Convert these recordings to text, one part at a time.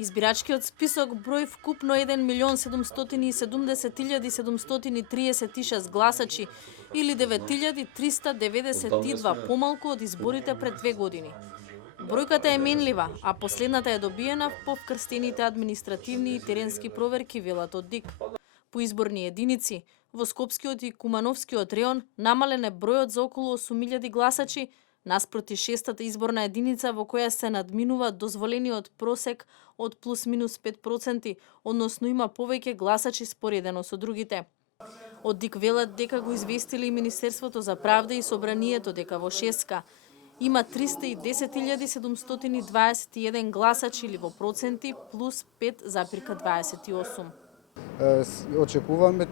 Избирачкиот список број вкупно 1.770.736 гласачи или 9.392 помалку од изборите пред 2 години. Бројката е менлива, а последната е добиена по вкрстените административни и теренски проверки, велат од ДИК. По изборни единици, во Скопскиот и Кумановскиот реон намален е бројот за околу 8.000 гласачи, наспроти шестата изборна единица во која се надминува дозволениот просек од плюс-минус 5%, односно има повеќе гласачи споредено со другите. Од ДИК велат дека го известили и Министерството за правда и Собранието дека во шестка има 310.721 гласачи или во проценти плюс 5,28. Очекуваме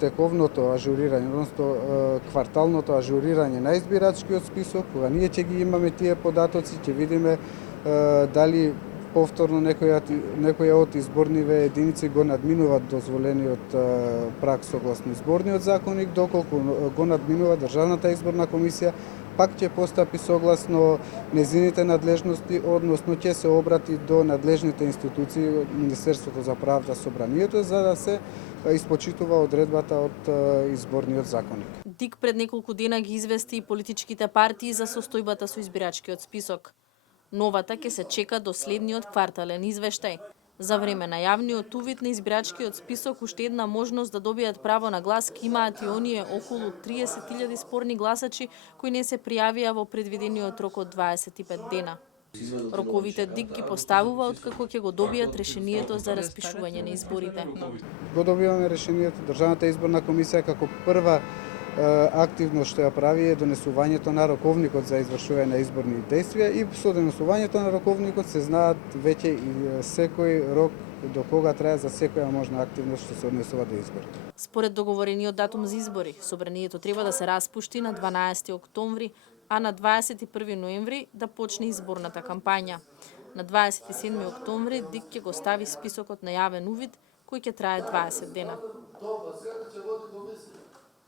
тековното ажурирање, односно кварталното ажурирање на избирачкиот список, кога ние ќе ги имаме тие податоци, ќе видиме дали повторно некоја од изборниве единици го надминуваат дозволениот праг согласно изборниот законник, доколку го надминува Државната изборна комисија, пак ќе постапи согласно незините надлежности, односно ќе се обрати до надлежните институции, Министерството за правда, Собранието, за да се испочитува одредбата од изборниот законник. ДИК пред неколку дена ги извести и политичките партии за состојбата со избирачкиот список. Новата ќе се чека до следниот квартален извештај. За време на јавниот увид на избирачкиот список уште една можност да добијат право на глас ке имаат и оние околу 30.000 спорни гласачи кои не се пријавија во предвидениот рок од 25 дена. Роковите ДИК ги поставува откако ќе го добијат решението за распишување на изборите. Го добиваме решението, Државната изборна комисија како прва активно што ја прави е донесувањето на роковникот за извршување на изборни действија и со донесувањето на роковникот се знаат веќе и секој рок до кога трае за секоја можна активност што се однесува до избори. Според договорениот датум за избори, Собранието треба да се распушти на 12 октомври, а на 21 ноември да почне изборната кампања. На 27 октомври ДИК ќе го стави списокот на јавен увид кој ќе трае 20 дена.